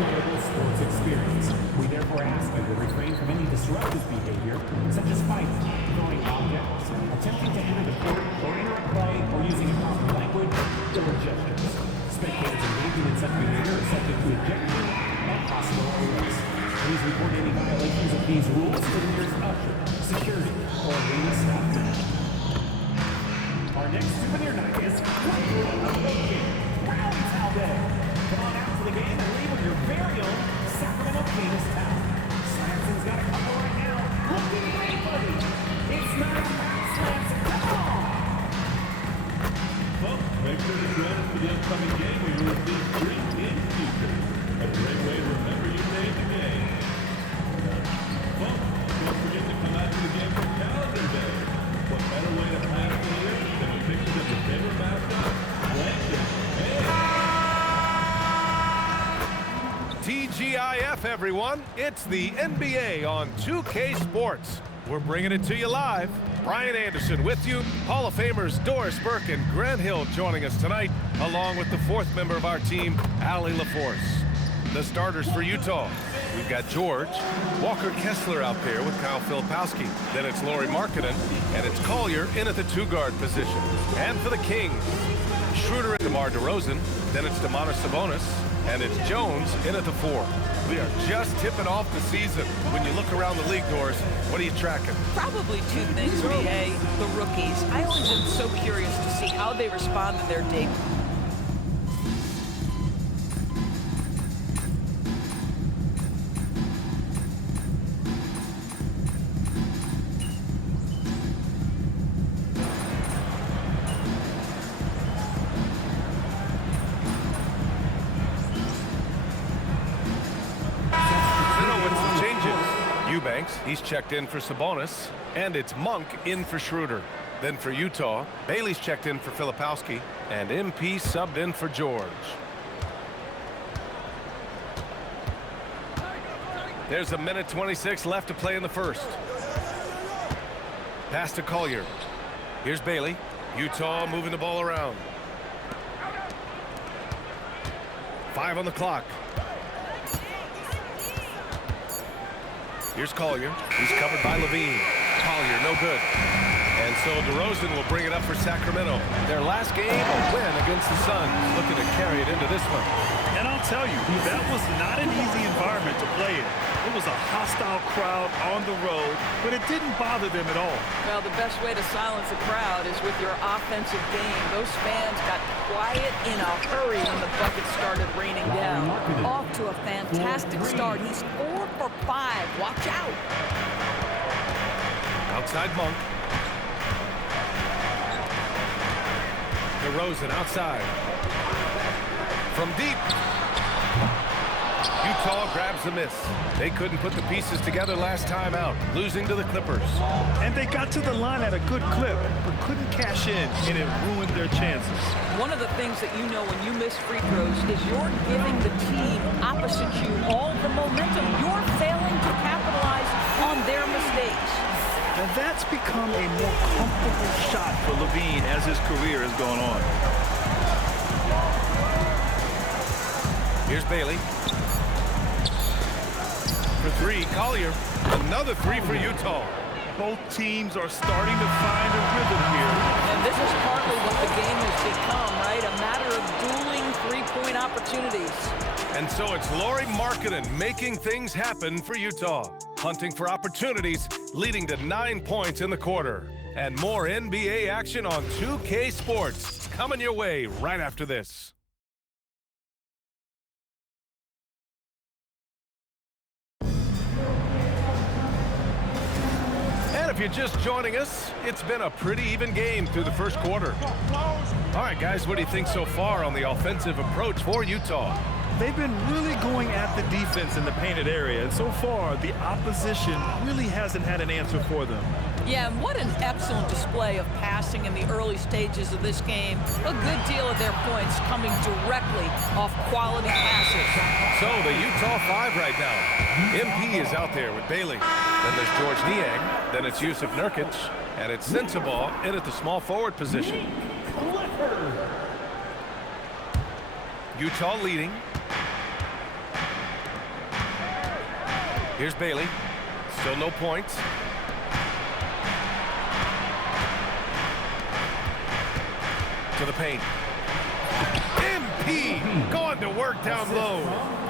enjoyable sports experience. We therefore ask you to refrain from any disruptive behavior, such as fighting, throwing objects, attempting to enter the court or enter a play, or using improper language or gestures. Spectators engaging in such behavior are subject to ejection and possible arrest. Please report any violations of these rules to the nearest usher, security, or arena staff member. Our next souvenir night is Rally Towel Day. Come on out to the game and leave with your very own Sacramento famous towel. Swanson's got a couple right now. Looking great, buddy. It's not about Swanson. Come on! Well, make sure to join us for the upcoming game where you will receive free in future. A great way to remember your day today. Well, don't forget to come out to the game for Calendar Day. What better way to pass the year than with pictures of your favorite mascot, Blanket. TGIF, everyone. It's the NBA on 2K Sports. We're bringing it to you live. Brian Anderson with you. Hall of Famers Doris Burke and Grant Hill joining us tonight, along with the fourth member of our team, Allie LaForce. The starters for Utah. We've got George, Walker Kessler out there with Kyle Filipowski. Then it's Lauri Markkanen, and it's Collier in at the two-guard position. And for the Kings, Schroeder and DeMar DeRozan. Then it's Domantas Sabonis, and it's Jones in at the four. We are just tipping off the season. When you look around the league, Doris, what are you tracking? Probably two things, B.A. The rookies. I always am so curious to see how they respond to their debut. He's checked in for Sabonis, and it's Monk in for Schroeder. Then for Utah, Bailey's checked in for Filipowski, and MP subbed in for George. There's a minute 26 left to play in the first. Pass to Collier. Here's Bailey. Utah moving the ball around. 5 on the clock. Here's Collier. He's covered by Levine. Collier, no good. And so DeRozan will bring it up for Sacramento. Their last game, a win against the Suns. Looking to carry it into this one. And I'll tell you, that was not an easy environment to play in. It was a hostile crowd on the road, but it didn't bother them at all. Well, the best way to silence a crowd is with your offensive game. Those fans got quiet in a hurry when the bucket started raining down. Off to a fantastic start. He's 4 for 5. Watch out. Outside Monk. DeRozan outside. From deep. Utah grabs the miss. They couldn't put the pieces together last time out, losing to the Clippers. And they got to the line at a good clip, but couldn't cash in, and it ruined their chances. One of the things that you know when you miss free throws is you're giving the team opposite you all the momentum. You're failing to capitalize on their mistakes. And that's become a more comfortable shot for Levine as his career has gone on. Here's Bailey. For 3, Collier. Another 3 for Utah. Both teams are starting to find a rhythm here. And this is partly what the game has become, right? A matter of dueling three-point opportunities. And so it's Lauri Markkanen making things happen for Utah. Hunting for opportunities, leading to 9 points in the quarter. And more NBA action on 2K Sports. Coming your way right after this. If you're just joining us, it's been a pretty even game through the first quarter. All right, guys, what do you think so far on the offensive approach for Utah? They've been really going at the defense in the painted area, and so far, the opposition really hasn't had an answer for them. Yeah, and what an excellent display of passing in the early stages of this game. A good deal of their points coming directly off quality passes. So the Utah 5 right now. MP is out there with Bailey. Then there's George Niang. Then it's Yusuf Nurkic. And it's Sensabaugh in at the small forward position. Utah leading. Here's Bailey. Still no points. To the paint. MP going to work down low.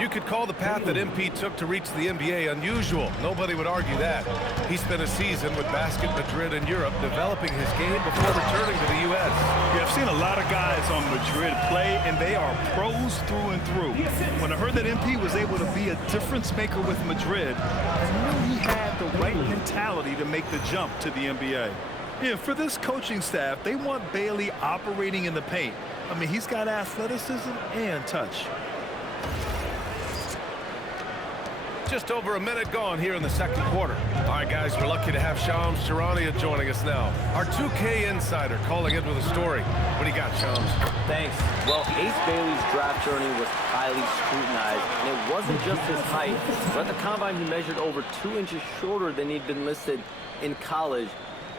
You could call the path that MP took to reach the NBA unusual. Nobody would argue that. He spent a season with Basket Madrid in Europe developing his game before returning to the U.S. Yeah, I've seen a lot of guys on Madrid play, and they are pros through and through. When I heard that MP was able to be a difference maker with Madrid, I knew he had the right mentality to make the jump to the NBA. Yeah, for this coaching staff, they want Bailey operating in the paint. I mean, he's got athleticism and touch. Just over a minute gone here in the second quarter. All right, guys, we're lucky to have Shams Charania joining us now. Our 2K insider calling in with a story. What do you got, Shams? Thanks. Well, Ace Bailey's draft journey was highly scrutinized, and it wasn't just his height. But at the combine, he measured over 2 inches shorter than he'd been listed in college.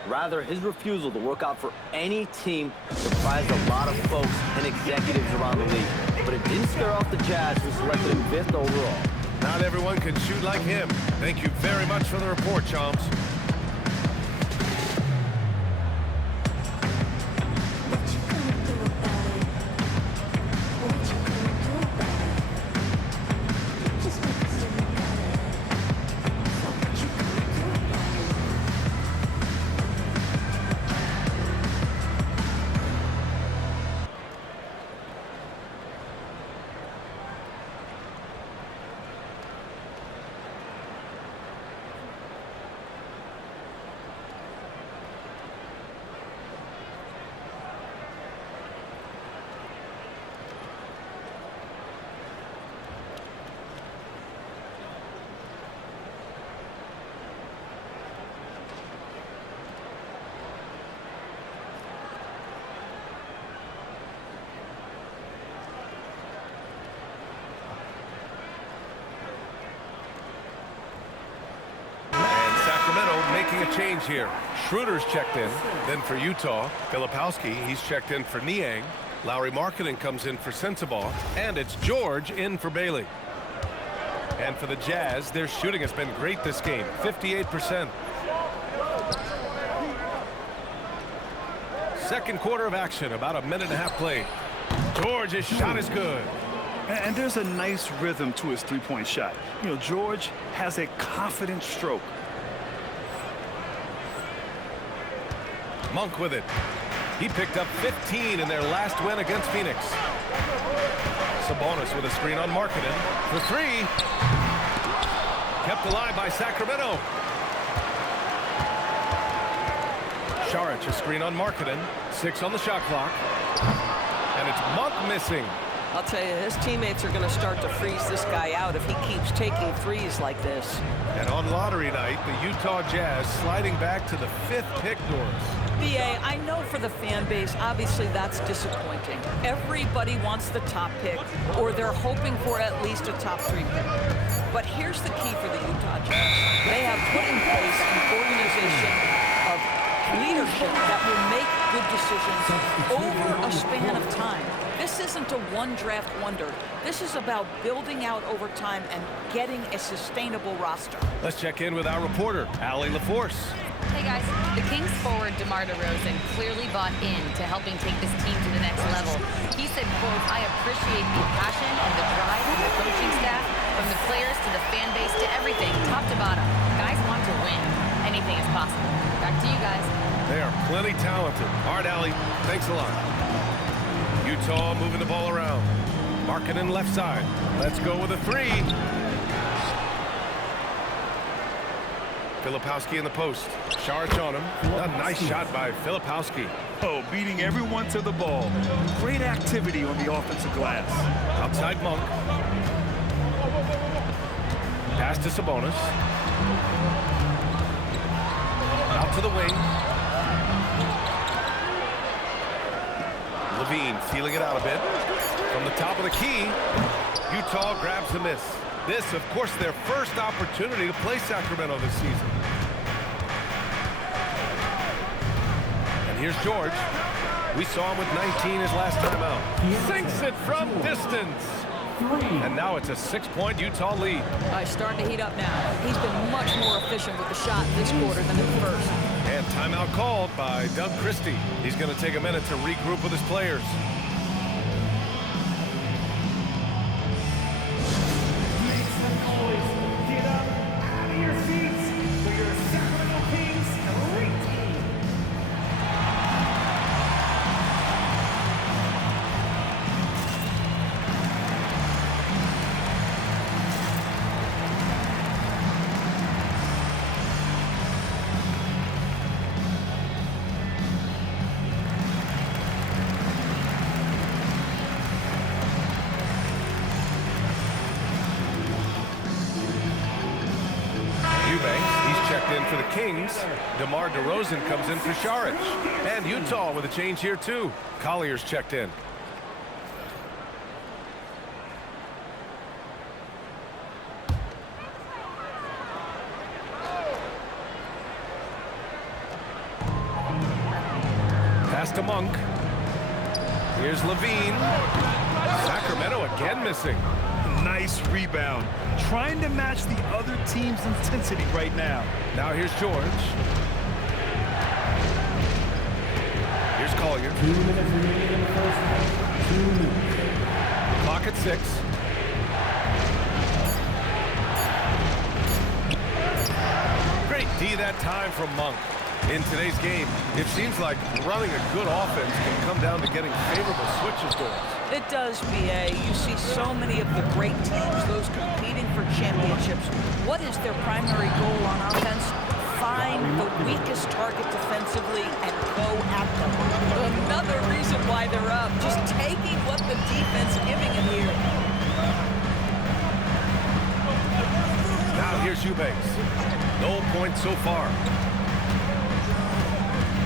Rather, his refusal to work out for any team surprised a lot of folks and executives around the league. But it didn't scare off the Jazz, who selected him 5th overall. Not everyone can shoot like him. Thank you very much for the report, Shams. Making a change here. Schroeder's checked in. Then for Utah, Filipowski, he's checked in for Niang. Lowry Markkanen comes in for Sensabaugh. And it's George in for Bailey. And for the Jazz, their shooting has been great this game. 58%. Second quarter of action, about a minute and a half played. George's shot is good. And there's a nice rhythm to his three-point shot. You know, George has a confident stroke. Monk with it. He picked up 15 in their last win against Phoenix. Sabonis with a screen on Markkanen for 3. Kept alive by Sacramento. Saric, a screen on Markkanen. 6 on the shot clock. And it's Monk missing. I'll tell you, his teammates are going to start to freeze this guy out if he keeps taking threes like this. And on lottery night, the Utah Jazz sliding back to the 5th pick, Doris. BA, I know for the fan base, obviously that's disappointing. Everybody wants the top pick, or they're hoping for at least a top 3 pick. But here's the key for the Utah Jazz. They have put in place an organization of leadership that will make good decisions over a span of time. This isn't a one-draft wonder. This is about building out over time and getting a sustainable roster. Let's check in with our reporter, Allie LaForce. Hey guys, the Kings forward DeMar DeRozan clearly bought into helping take this team to the next level. He said, quote, "I appreciate the passion and the drive from the coaching staff, from the players to the fan base to everything, top to bottom. Guys want to win. Anything is possible." Back to you guys. They are plenty talented. All right, Allie, thanks a lot. Utah moving the ball around. Markkanen left side. Let's go with a 3. Filipowski in the post. Saric on him. A nice shot by Filipowski. Oh, beating everyone to the ball. Great activity on the offensive glass. Outside Monk. Pass to Sabonis. Out to the wing. Levine feeling it out a bit. From the top of the key, Utah grabs the miss. This, of course, their first opportunity to play Sacramento this season. And here's George. We saw him with 19 his last time out. Sinks it from distance. And now it's a 6-point Utah lead. Starting to heat up now. He's been much more efficient with the shot this quarter than in the first. And timeout called by Doug Christie. He's going to take a minute to regroup with his players. Make some noise. Get up out of your seats for your Sacramento Kings great team. He's checked in for the Kings. DeMar DeRozan comes in for Saric. And Utah with a change here too. Collier's checked in. Pass to Monk. Here's Levine. Sacramento again missing. Nice rebound. Trying to match the other team's intensity right now. Now here's George. Here's Collier. 2 minutes remaining in the first half. 2 minutes. Clock at 6. Great D that time from Monk. In today's game, it seems like running a good offense can come down to getting favorable switches going. It does, BA. You see so many of the great teams, those competing for championships. What is their primary goal on offense? Find the weakest target defensively and go at them. Another reason why they're up, just taking what the defense is giving them here. Now here's Eubanks. No points so far.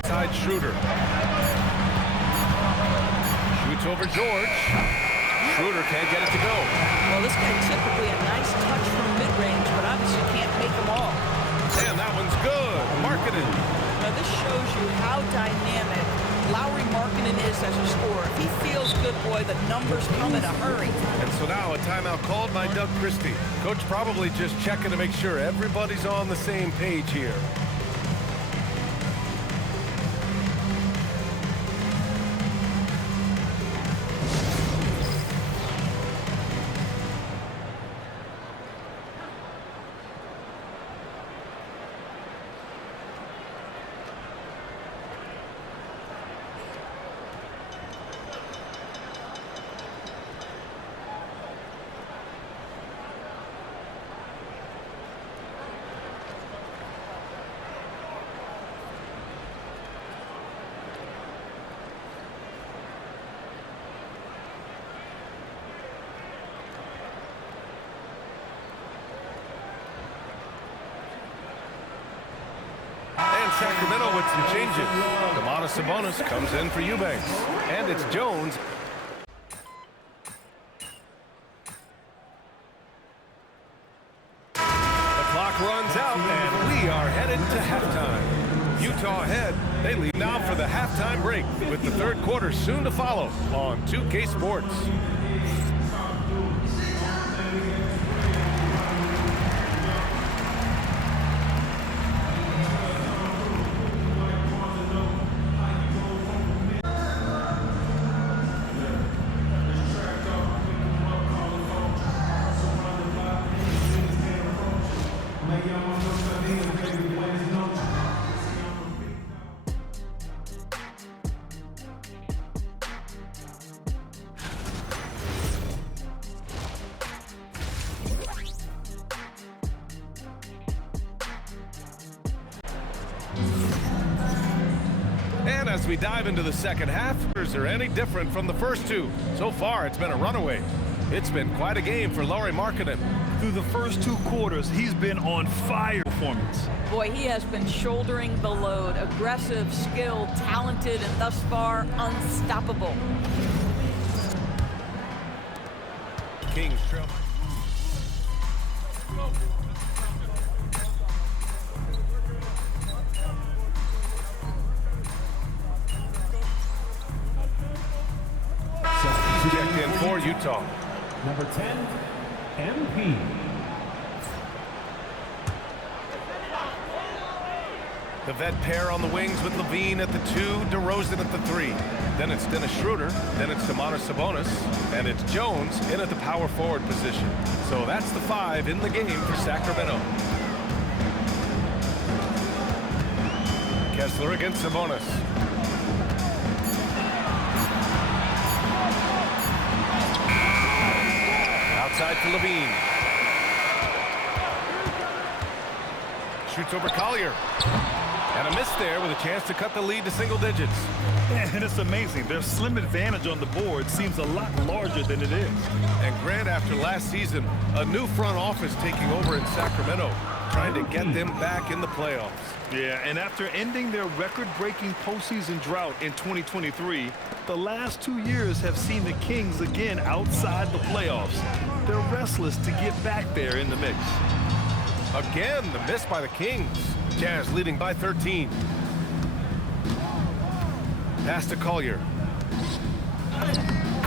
Side Schroeder. Shoots over George. Schroeder can't get it to go. Well, this guy typically a nice touch from mid-range, but obviously can't make them all. And that one's good. Marketed. Now this shows you how dynamic Lauri Markkanen is as a scorer. If he feels good, boy, the numbers come in a hurry. And so now a timeout called by Doug Christie. Coach probably just checking to make sure everybody's on the same page here. Sacramento with some changes. Domantas Sabonis comes in for Eubanks. And it's Jones. The clock runs out, and we are headed to halftime. Utah ahead. They lead now for the halftime break, with the third quarter soon to follow on 2K Sports. And as we dive into the second half, are any different from the first two? So far, it's been a runaway. It's been quite a game for Lauri Markkanen. Through the first 2 quarters, he's been on fire performance. Boy, he has been shouldering the load. Aggressive, skilled, talented, and thus far, unstoppable. Kings trail. Checked in for Utah. Number 10, MP. The vet pair on the wings with Levine at the 2, DeRozan at the 3. Then it's Dennis Schroeder, then it's DeMar Sabonis, and it's Jones in at the power forward position. So that's the 5 in the game for Sacramento. Kessler against Sabonis. Outside to Levine. Shoots over Collier. And a miss there with a chance to cut the lead to single digits. And it's amazing. Their slim advantage on the board seems a lot larger than it is. And Grant, after last season, a new front office taking over in Sacramento, trying to get them back in the playoffs. Yeah, and after ending their record-breaking postseason drought in 2023, the last 2 years have seen the Kings again outside the playoffs. They're restless to get back there in the mix. Again, the miss by the Kings. Jazz leading by 13. Pass to Collier.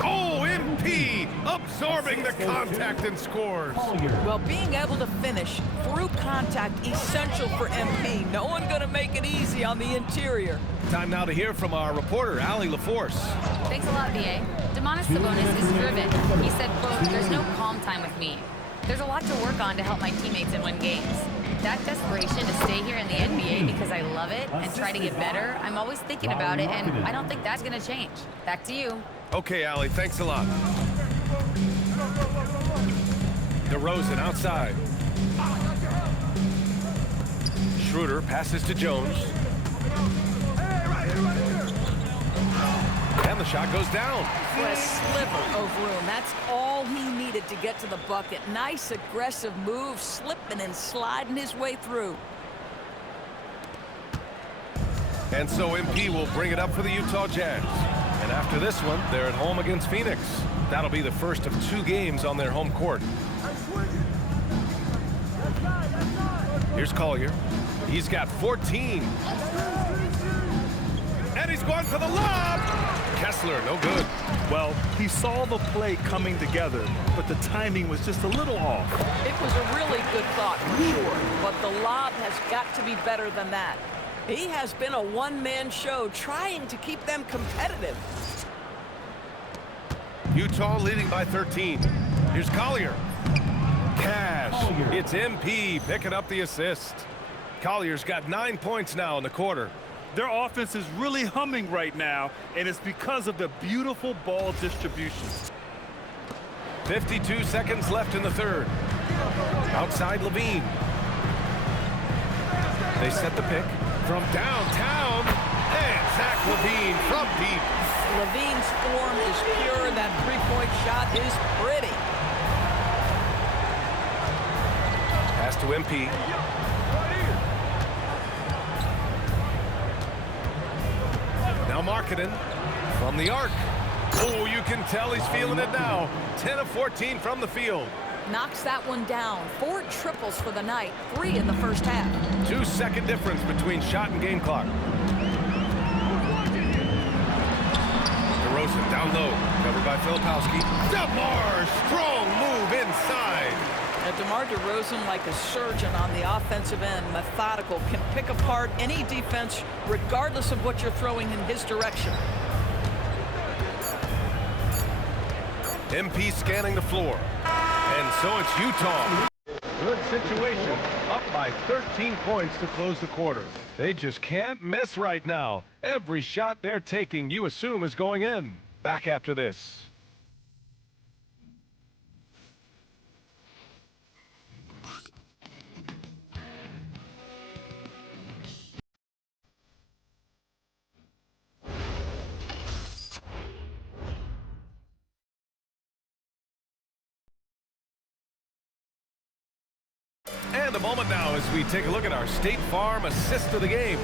Oh, MP absorbing the contact and scores. Well, being able to finish through contact, essential for MP. No one going to make it easy on the interior. Time now to hear from our reporter, Allie LaForce. Thanks a lot, BA. Demonis Sabonis is driven. He said, quote, "There's no calm time with me. There's a lot to work on to help my teammates and win games. That desperation to stay here in the NBA because I love it and try to get better, I'm always thinking about it, and I don't think that's going to change. Back to you." Okay, Allie, thanks a lot. DeRozan outside. Schroeder passes to Jones. And the shot goes down. For a sliver of room. That's all he needed to get to the bucket. Nice aggressive move, slipping and sliding his way through. And so MP will bring it up for the Utah Jazz. And after this one, they're at home against Phoenix. That'll be the first of 2 games on their home court. Here's Collier. He's got 14. And he's going for the lob. Kessler, no good. Well, he saw the play coming together, but the timing was just a little off. It was a really good thought for sure, but the lob has got to be better than that. He has been a one-man show trying to keep them competitive. Utah leading by 13. Here's Collier. Cash. It's MP picking up the assist. Collier's got 9 points now in the quarter. Their offense is really humming right now, and it's because of the beautiful ball distribution. 52 seconds left in the third. Outside Levine. They set the pick from downtown. And Zach Levine from deep. Levine's form is pure. That three-point shot is pretty. Pass to MP. Now Markkanen from the arc. Oh, you can tell he's feeling it now. 10 of 14 from the field. Knocks that one down. 4 triples for the night. 3 in the first half. 2-second difference between shot and game clock. DeRozan down low. Covered by Filipowski. DeMar, strong move inside. Now, DeMar DeRozan, like a surgeon on the offensive end, methodical, can pick apart any defense regardless of what you're throwing in his direction. MP scanning the floor. And so it's Utah. Good situation. Up by 13 points to close the quarter. They just can't miss right now. Every shot they're taking, you assume, is going in. Back after this. And a moment now as we take a look at our State Farm assist of the game.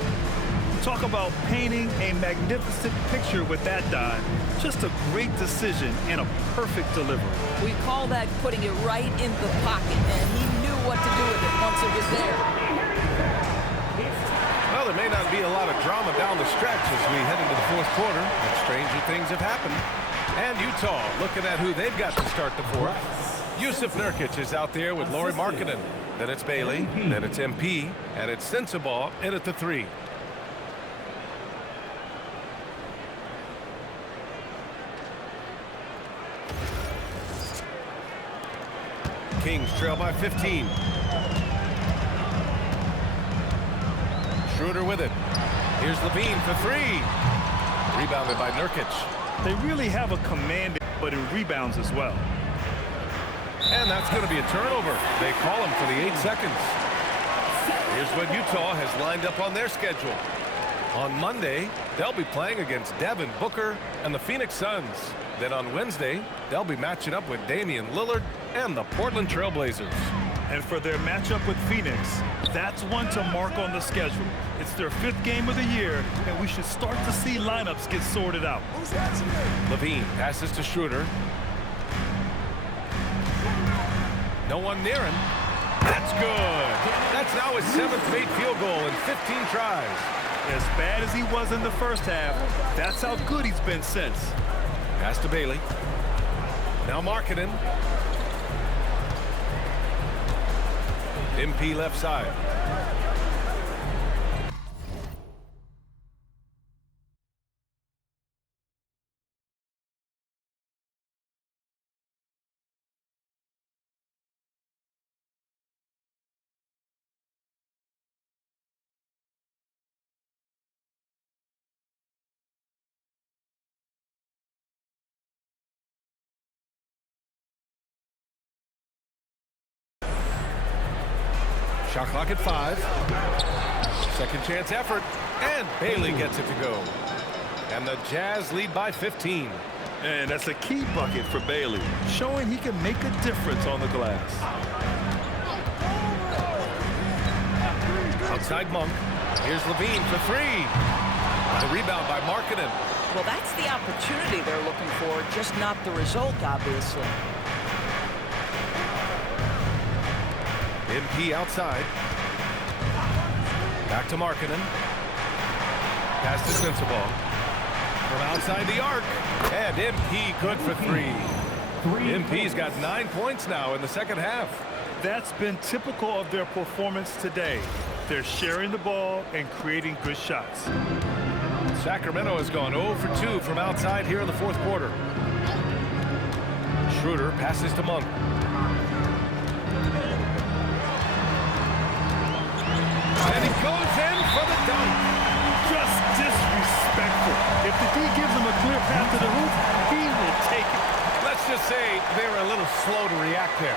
Talk about painting a magnificent picture with that dive. Just a great decision and a perfect delivery. We call that putting it right in the pocket, and he knew what to do with it once it was there. Well, there may not be a lot of drama down the stretch as we head into the fourth quarter, but stranger things have happened. And Utah looking at who they've got to start the fourth. Jusuf Nurkic is out there with Lauri Markkanen. Then it's Bailey, then it's MP, and it's Sensabaugh in at the 3. Kings trail by 15. Schroeder with it. Here's Levine for 3. Rebounded by Nurkic. They really have a command, but in rebounds as well. And that's going to be a turnover. They call him for the 8 seconds. Here's what Utah has lined up on their schedule. On Monday, they'll be playing against Devin Booker and the Phoenix Suns. Then on Wednesday, they'll be matching up with Damian Lillard and the Portland Trail Blazers. And for their matchup with Phoenix, that's one to mark on the schedule. It's their 5th game of the year, and we should start to see lineups get sorted out. Levine passes to Schroeder. No one near him. That's good. That's now his 7th made field goal in 15 tries. As bad as he was in the first half, that's how good he's been since. Pass to Bailey. Now Markkanen. MP left side. Shot clock at 5. Second chance effort, and Bailey gets it to go. And the Jazz lead by 15. And that's a key bucket for Bailey, showing he can make a difference on the glass. Outside Monk. Here's Levine for 3. The rebound by Markkanen. Well, that's the opportunity they're looking for, just not the result, obviously. MP outside. Back to Markkanen. Pass to Sensabaugh. From outside the arc. And MP good for 3. MP's got 9 points now in the second half. That's been typical of their performance today. They're sharing the ball and creating good shots. Sacramento has gone 0 for 2 from outside here in the fourth quarter. Schroeder passes to Monk. And he goes in for the dunk. Just disrespectful. If the D gives him a clear path to the hoop, he will take it. Let's just say they were a little slow to react there.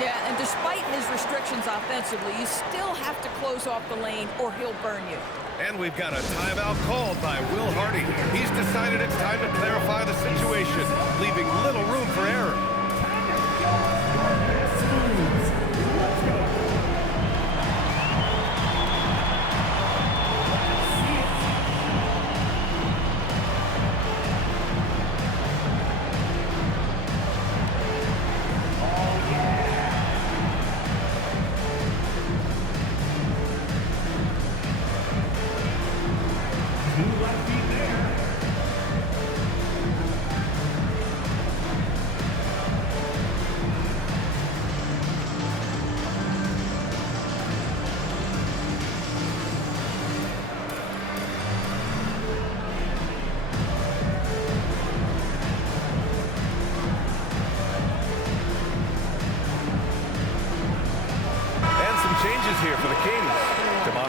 Yeah, and despite his restrictions offensively, you still have to close off the lane or he'll burn you. And we've got a timeout called by Will Hardy. He's decided it's time to clarify the situation, leaving little room for error. Changes here for the Kings.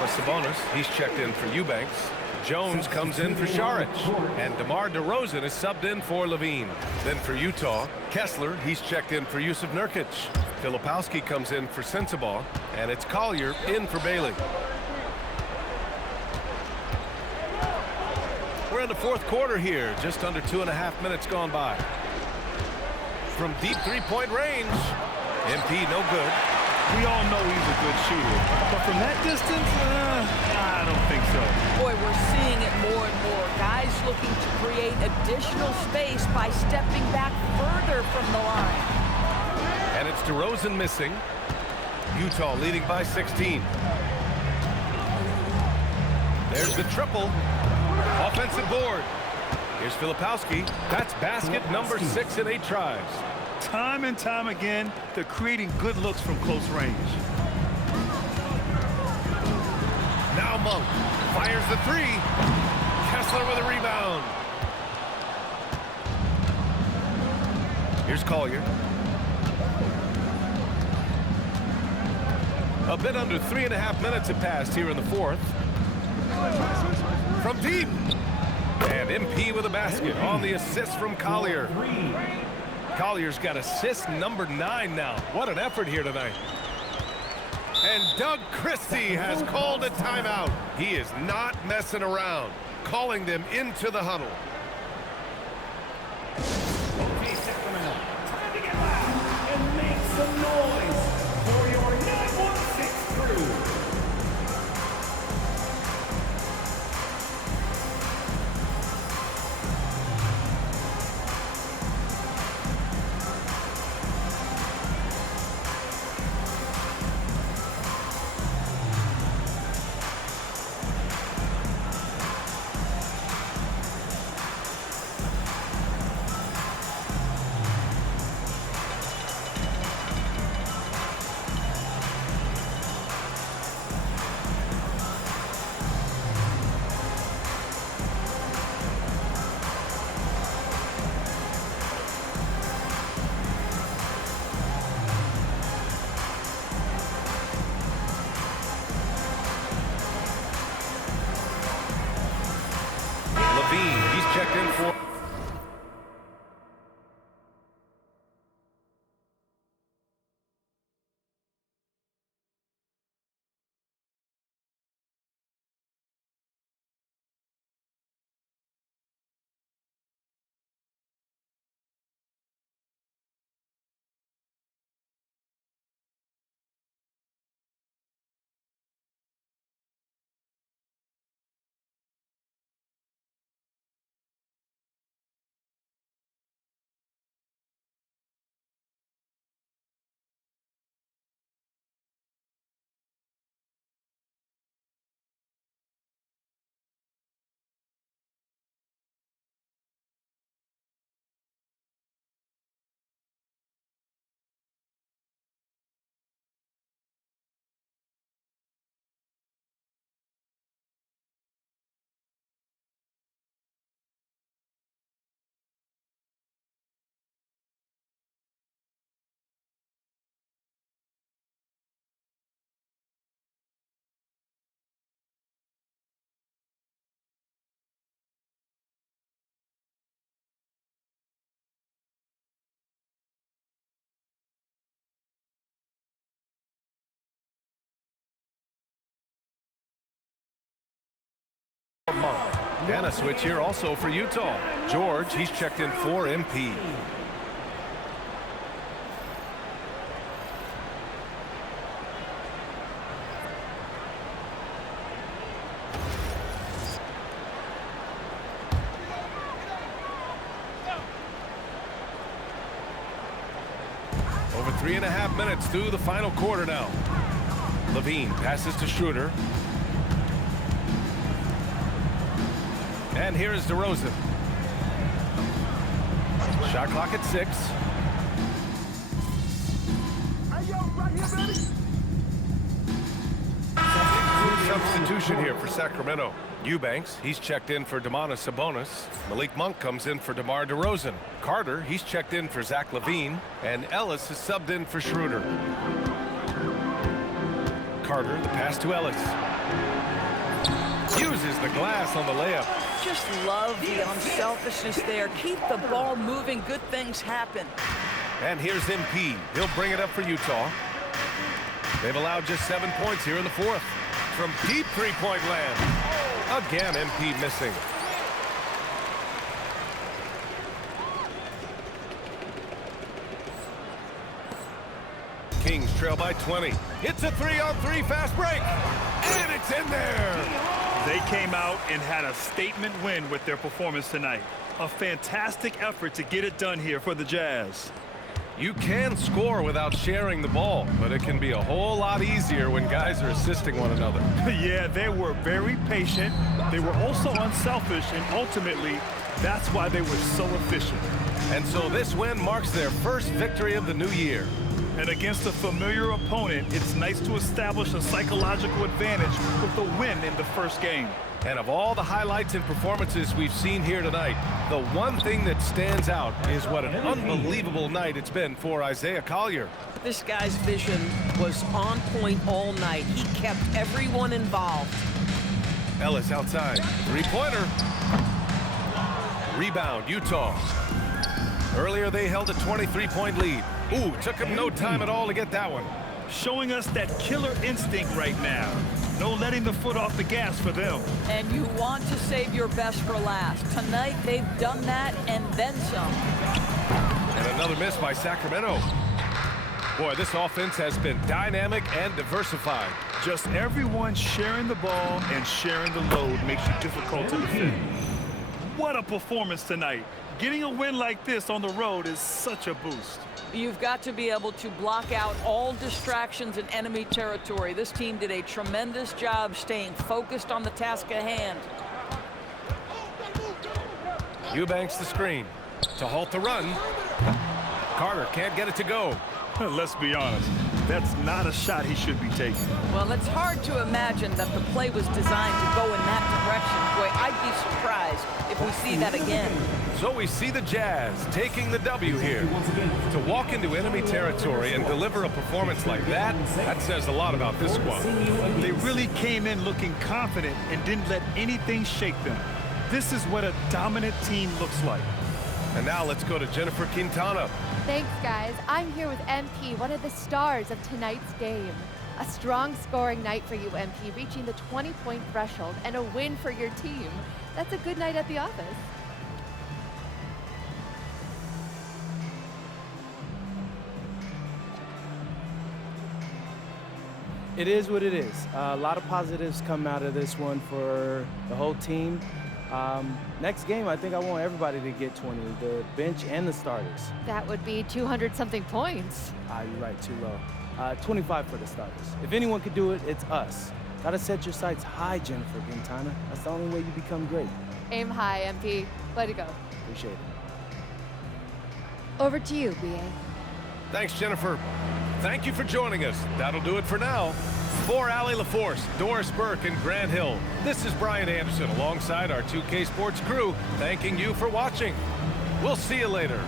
Sabonis, he's checked in for Eubanks. Jones comes in for Šarić. And DeMar DeRozan is subbed in for Levine. Then for Utah, Kessler, he's checked in for Jusuf Nurkic. Filipowski comes in for Sensabaugh. And it's Collier in for Bailey. We're in the fourth quarter here, just under 2.5 minutes gone by. From deep three-point range, MP no good. We all know he's a good shooter, but from that distance, I don't think so. Boy, we're seeing it more and more. Guys looking to create additional space by stepping back further from the line. And it's DeRozan missing. Utah leading by 16. There's the triple. Offensive board. Here's Filipowski. That's basket number 6 in 8 tries. Time and time again, they're creating good looks from close range. Now Monk fires the 3. Kessler with a rebound. Here's Collier. A bit under 3.5 minutes have passed here in the 4th. From deep. And MP with a basket on the assist from Collier. Collier's got assist number 9 now. What an effort here tonight. And Doug Christie has called a timeout. He is not messing around, calling them into the huddle. Okay, Sacramento, time to get loud and make some noise for your 916 crew. He's checked in for... Monk. And a switch here also for Utah. George, he's checked in for MP. Over 3.5 minutes through the final quarter now. Levine passes to Schroeder. And here is DeRozan. Shot clock at 6. Substitution here for Sacramento. Eubanks, he's checked in for Domantas Sabonis. Malik Monk comes in for DeMar DeRozan. Carter, he's checked in for Zach LaVine. And Ellis is subbed in for Schroeder. Carter, the pass to Ellis. Uses the glass on the layup. Just love the unselfishness there. Keep the ball moving. Good things happen. And here's MP. He'll bring it up for Utah. They've allowed just 7 points here in the 4th. From deep three-point land. Again, MP missing. Kings trail by 20. It's a 3-on-3 fast break. And it's in there. They came out and had a statement win with their performance tonight. A fantastic effort to get it done here for the Jazz. You can score without sharing the ball, but it can be a whole lot easier when guys are assisting one another. Yeah, they were very patient. They were also unselfish, and ultimately, That's why they were so efficient. And so this win marks their first victory of the new year. And against a familiar opponent, it's nice to establish a psychological advantage with a win in the first game. And of all the highlights and performances we've seen here tonight, the one thing that stands out is what an unbelievable night it's been for Isaiah Collier. This guy's vision was on point all night. He kept everyone involved. Ellis outside. Three-pointer. Rebound, Utah. Earlier they held a 23-point lead. Ooh, took him no time at all to get that one. Showing us that killer instinct right now. No letting the foot off the gas for them. And you want to save your best for last. Tonight, they've done that and then some. And another miss by Sacramento. Boy, this offense has been dynamic and diversified. Just everyone sharing the ball and sharing the load makes you difficult to defend. What a performance tonight. Getting a win like this on the road is such a boost. You've got to be able to block out all distractions in enemy territory. This team did a tremendous job staying focused on the task at hand. Eubanks the screen to halt the run. Carter can't get it to go. Let's be honest, that's not a shot he should be taking. Well, it's hard to imagine that the play was designed to go in that direction. Boy, I'd be surprised if we see that again. So we see the Jazz taking the W here. To walk into enemy territory and deliver a performance like that, that says a lot about this squad. They really came in looking confident and didn't let anything shake them. This is what a dominant team looks like. And now let's go to Jennifer Quintana. Thanks, guys. I'm here with MP, one of the stars of tonight's game. A strong scoring night for you, MP, reaching the 20-point threshold and a win for your team. That's a good night at the office. It is what it is. A lot of positives come out of this one for the whole team. Next game, I think I want everybody to get 20, the bench and the starters. That would be 200-something points. You're right, too low. 25 for the starters. If anyone could do it, it's us. Gotta set your sights high, Jennifer Quintana. That's the only way you become great. Aim high, MP. Way to go. Appreciate it. Over to you, BA. Thanks, Jennifer. Thank you for joining us. That'll do it for now. For Allie LaForce, Doris Burke, and Grant Hill, this is Brian Anderson alongside our 2K Sports crew, thanking you for watching. We'll see you later.